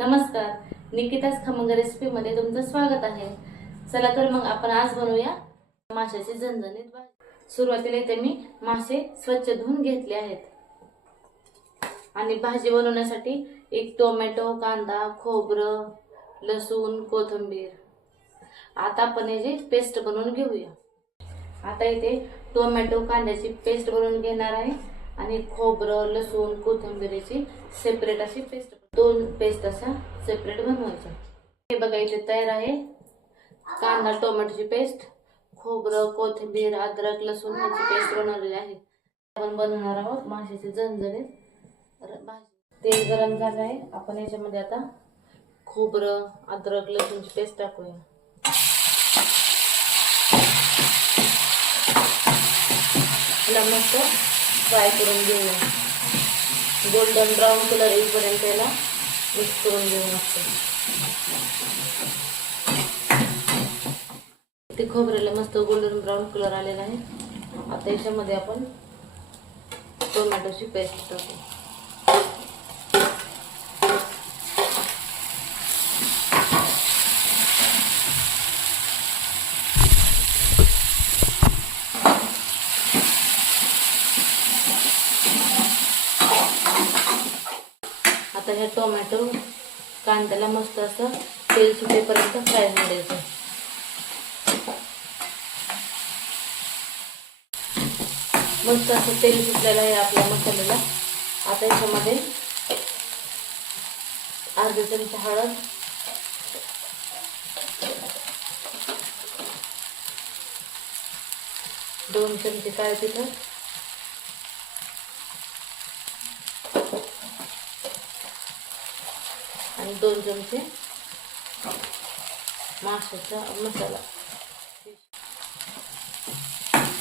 नमस्कार, निकिता's खमंग रेसिपी मध्ये तुमचं स्वागत आहे। चला तर मग आपण आज बनवूया माशाची झणझणीत भाजी। सुरुवातीला इथे मी मासे स्वच्छ धुवून घेतले आहेत आणि भाजी बनवण्यासाठी एक टोमॅटो, कांदा, खोबरं, लसूण, कोथिंबीर। आता आपण याची पेस्ट बनवून घेऊया। आता इथे टोमॅटो कांद्याची पेस्ट बनवून घेणार आहे आणि खोबरं, लसूण, कोथिंबीरची सेपरेट अशी पेस्ट, दोन पेस्ट असा सेपरेट बनवायचा। हे बघा इथे तयार आहे कांदा टोमॅटोची पेस्ट, खोबरं, कोथिंबीर, अद्रक, लसूण ह्याची पेस्ट बनवलेली आहे। आपण बनवणार आहोत माशाची झणझणीत भाजी। तेल गरम झालं आहे, आपण याच्यामध्ये आता खोबरं, अद्रक, लसूणची पेस्ट टाकूया। मस्त फ्राय करून घेऊया, गोल्डन ब्राउन कलर येईपर्यंत याला मिक्स करून घेऊ मस्त। ते खोबऱ्याला मस्त गोल्डन ब्राउन कलर आलेला आहे। आता याच्यामध्ये आपण टोमॅटोची पेस्ट टाकू। आता हे टोमॅटो कांद्याला मस्त असं तेल सुटेपर्यंत फ्राय करायचं। मस्त असं तेल सुटलेलं आहे आपल्या मसाल्याला। आता याच्यामध्ये अर्धा चमचा हळद, दोन चमचे काळे तिखट, आणि 2 चमचे माशाचा मसाला,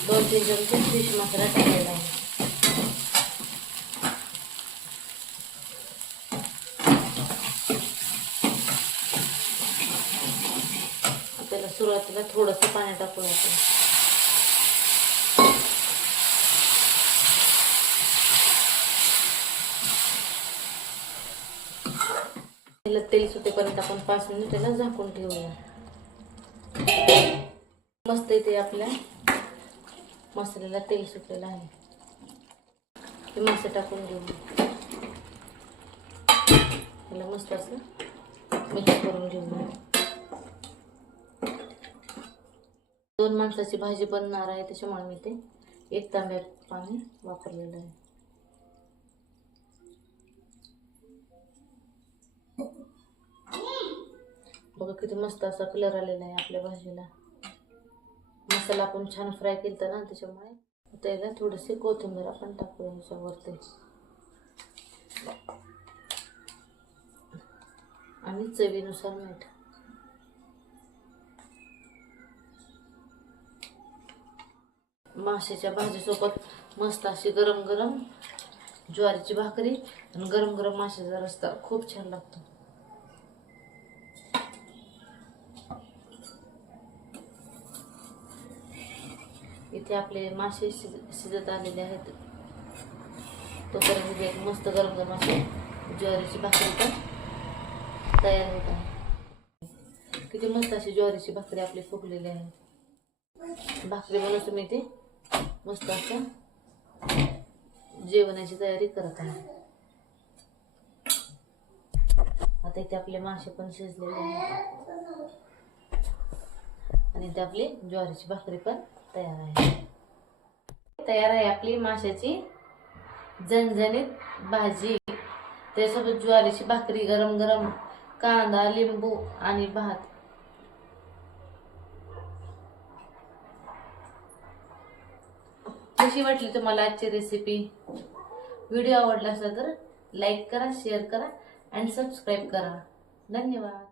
2-3 चमचे फिश मसाला टाकलेला आहे। त्याला सुरुवातीला थोडंसं पाणी टाकूया आपण। तेल सुटेपर्यंत आपण 5 मिनिट त्याला झाकून ठेवूया। मस्त इथे आपल्या मसाल्याला तेल सुटलेलं आहे। हे मासे टाकून घेऊ, त्याला मस्त असं मिक्स करून घेऊ। 2 माणसाची भाजी बनणार आहे, त्याच्यामुळे मी ते 1 तांब्या पाणी वापरलेलं आहे। बघा किती मस्त असा कलर आलेला आहे आपल्या भाजीला। मसाला आपण छान फ्राय केलता ना, त्याच्यामुळे त्याला थोडीशी कोथिंबीर आपण टाकूया ह्याच्यावरती आणि चवीनुसार मीठ। माशाच्या भाजीसोबत मस्त अशी गरम गरम ज्वारीची भाकरी आणि गरम गरम माशाचा रस्सा खूप छान लागतो। इथे आपले मासे शिजत आलेले आहेत, तोपर्यंत एक मस्त गरम गरम अशी ज्वारीची भाकरी पण तयार होत आहे। किती मस्त अशी ज्वारीची भाकरी आपली फुगलेली आहे। भाकरी बनवून मी इथे मस्त असं जेवणाची तयारी करत आहे। आता इथे आपले मासे पण शिजलेले आहेत आणि इथे आपली ज्वारीची भाकरी पण तयार आहे। तयार आहे आपली माशाची झणझणीत भाजी। त्यासोबत ज्वारीची भाकरी, गरम गरम कांदा, लिंबू आणि भात। कशी वाटली तुम्हाला आजची रेसिपी? व्हिडिओ आवडला असेल तर लाईक करा, शेअर करा आणि सबस्क्राईब करा। धन्यवाद।